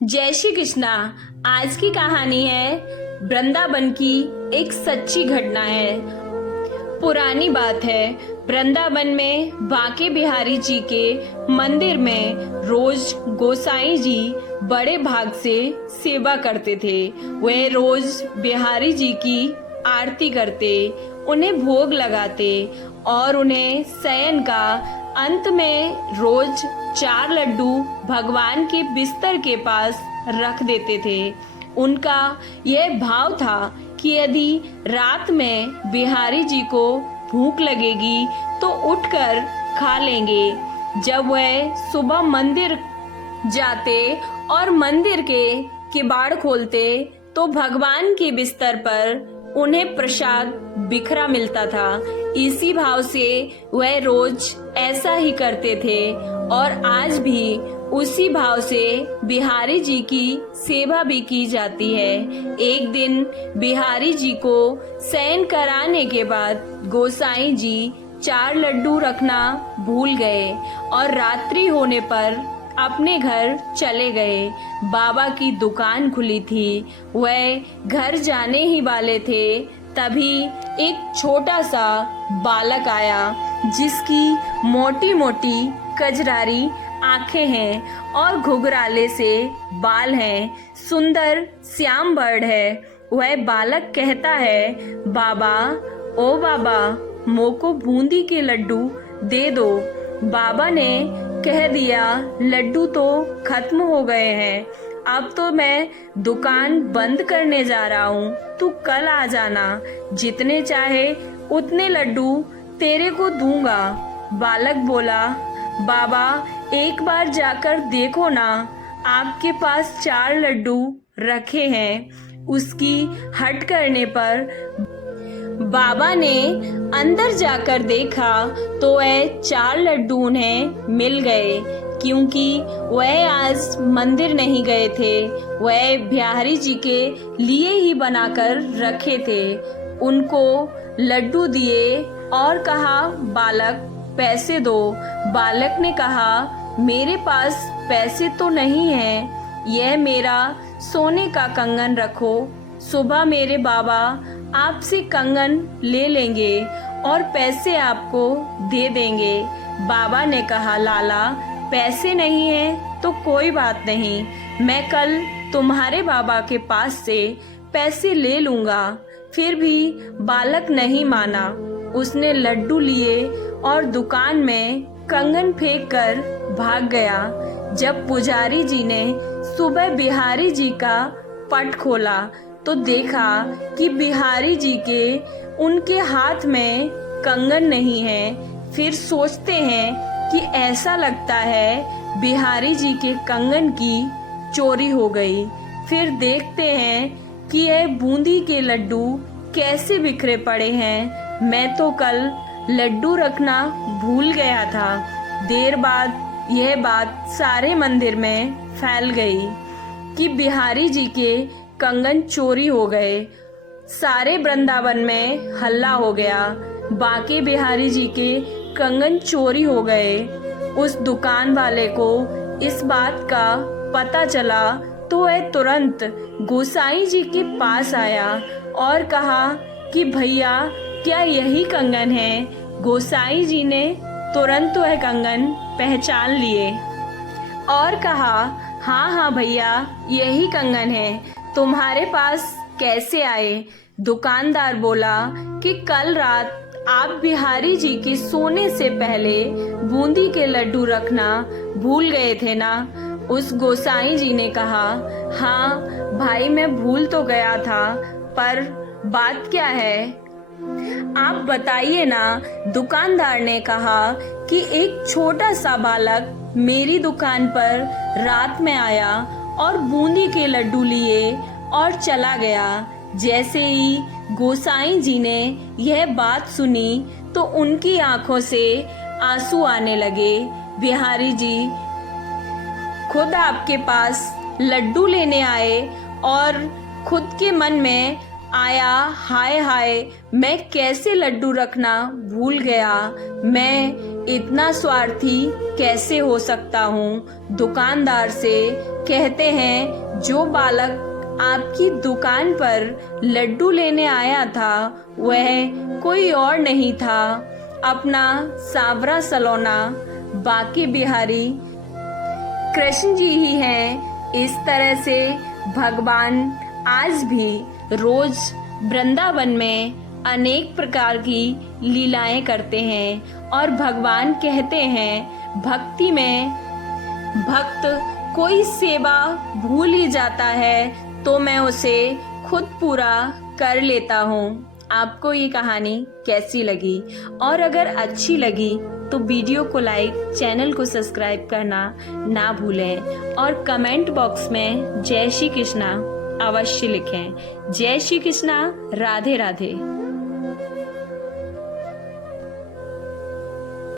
जय श्री कृष्णा। आज की कहानी है वृंदावन की एक सच्ची घटना है। पुरानी बात है, वृंदावन में बांके बिहारी जी के मंदिर में रोज गोसाई जी बड़े भाग से सेवा करते थे। वह रोज बिहारी जी की आरती करते, उन्हें भोग लगाते और उन्हें शयन का अंत में रोज 4 लड्डू भगवान के बिस्तर के पास रख देते थे। उनका यह भाव था कि यदि रात में बिहारी जी को भूख लगेगी तो उठकर खा लेंगे। जब वह सुबह मंदिर जाते और मंदिर के किवाड़ खोलते तो भगवान के बिस्तर पर उन्हें प्रसाद बिखरा मिलता था। इसी भाव से वह रोज ऐसा ही करते थे और आज भी उसी भाव से बिहारी जी की सेवा भी की जाती है। एक दिन बिहारी जी को शयन कराने के बाद गोसाई जी 4 लड्डू रखना भूल गए और रात्रि होने पर अपने घर चले गए। बाबा की दुकान खुली थी, वह घर जाने ही वाले थे, तभी एक छोटा सा बालक आया जिसकी मोटी मोटी कजरारी आंखें हैं और घुघराले से बाल हैं, सुंदर श्याम बर्ड है। वह बालक कहता है, बाबा, ओ बाबा, मोको बूंदी के लड्डू दे दो। बाबा ने कह दिया, लड्डू तो खत्म हो गए हैं, अब तो मैं दुकान बंद करने जा रहा हूँ, तू कल आ जाना, जितने चाहे उतने लड्डू तेरे को दूंगा। बालक बोला, बाबा, एक बार जाकर देखो ना, आपके पास 4 लड्डू रखे हैं। उसकी हट करने पर बाबा ने अंदर जाकर देखा तो वह 4 लड्डू उन्हें मिल गए, क्योंकि वह आज मंदिर नहीं गए थे, वह बिहारी जी के लिए ही बनाकर रखे थे। उनको लड्डू दिए और कहा, बालक, पैसे दो। बालक ने कहा, मेरे पास पैसे तो नहीं हैं, यह मेरा सोने का कंगन रखो, सुबह मेरे बाबा आपसे कंगन ले लेंगे और पैसे आपको दे देंगे। बाबा ने कहा, लाला, पैसे नहीं है तो कोई बात नहीं, मैं कल तुम्हारे बाबा के पास से पैसे ले लूंगा। फिर भी बालक नहीं माना, उसने लड्डू लिए और दुकान में कंगन फेंक कर भाग गया। जब पुजारी जी ने सुबह बिहारी जी का पट खोला तो देखा कि बिहारी जी के उनके हाथ में कंगन नहीं है। फिर सोचते हैं कि ऐसा लगता है बिहारी जी के कंगन की चोरी हो गई। फिर देखते हैं कि यह बूंदी के लड्डू कैसे बिखरे पड़े हैं, मैं तो कल लड्डू रखना भूल गया था। देर बाद यह बात सारे मंदिर में फैल गई कि बिहारी जी के कंगन चोरी हो गए। सारे वृंदावन में हल्ला हो गया, बांके बिहारी जी के कंगन चोरी हो गए। उस दुकान वाले को इस बात का पता चला तो वह तुरंत गोसाई जी के पास आया और कहा कि भैया, क्या यही कंगन है? गोसाई जी ने तुरंत वह कंगन पहचान लिए और कहा, हाँ हाँ भैया, यही कंगन है, तुम्हारे पास कैसे आए? दुकानदार बोला कि कल रात आप बिहारी जी के सोने से पहले बूंदी के लड्डू रखना भूल गए थे ना? उस गोसाई जी ने कहा, हाँ भाई, मैं भूल तो गया था, पर बात क्या है, आप बताइए ना। दुकानदार ने कहा कि एक छोटा सा बालक मेरी दुकान पर रात में आया और बूंदी के लड्डू लिए और चला गया। जैसे ही गोसाई जी ने यह बात सुनी तो उनकी आंखों से आंसू आने लगे। बिहारी जी खुद आपके पास लड्डू लेने आए और खुद के मन में आया, हाय हाय मैं कैसे लड्डू रखना भूल गया, मैं इतना स्वार्थी कैसे हो सकता हूँ। दुकानदार से कहते हैं, जो बालक आपकी दुकान पर लड्डू लेने आया था वह कोई और नहीं था, अपना सांवरा सलोना बांके बिहारी कृष्ण जी ही हैं। इस तरह से भगवान आज भी रोज वृंदावन में अनेक प्रकार की लीलाएं करते हैं और भगवान कहते हैं, भक्ति में भक्त कोई सेवा भूल ही जाता है तो मैं उसे खुद पूरा कर लेता हूँ। आपको ये कहानी कैसी लगी? और अगर अच्छी लगी तो वीडियो को लाइक, चैनल को सब्सक्राइब करना ना भूलें और कमेंट बॉक्स में जय श्री कृष्णा अवश्य लिखें। जय श्री कृष्णा, राधे राधे।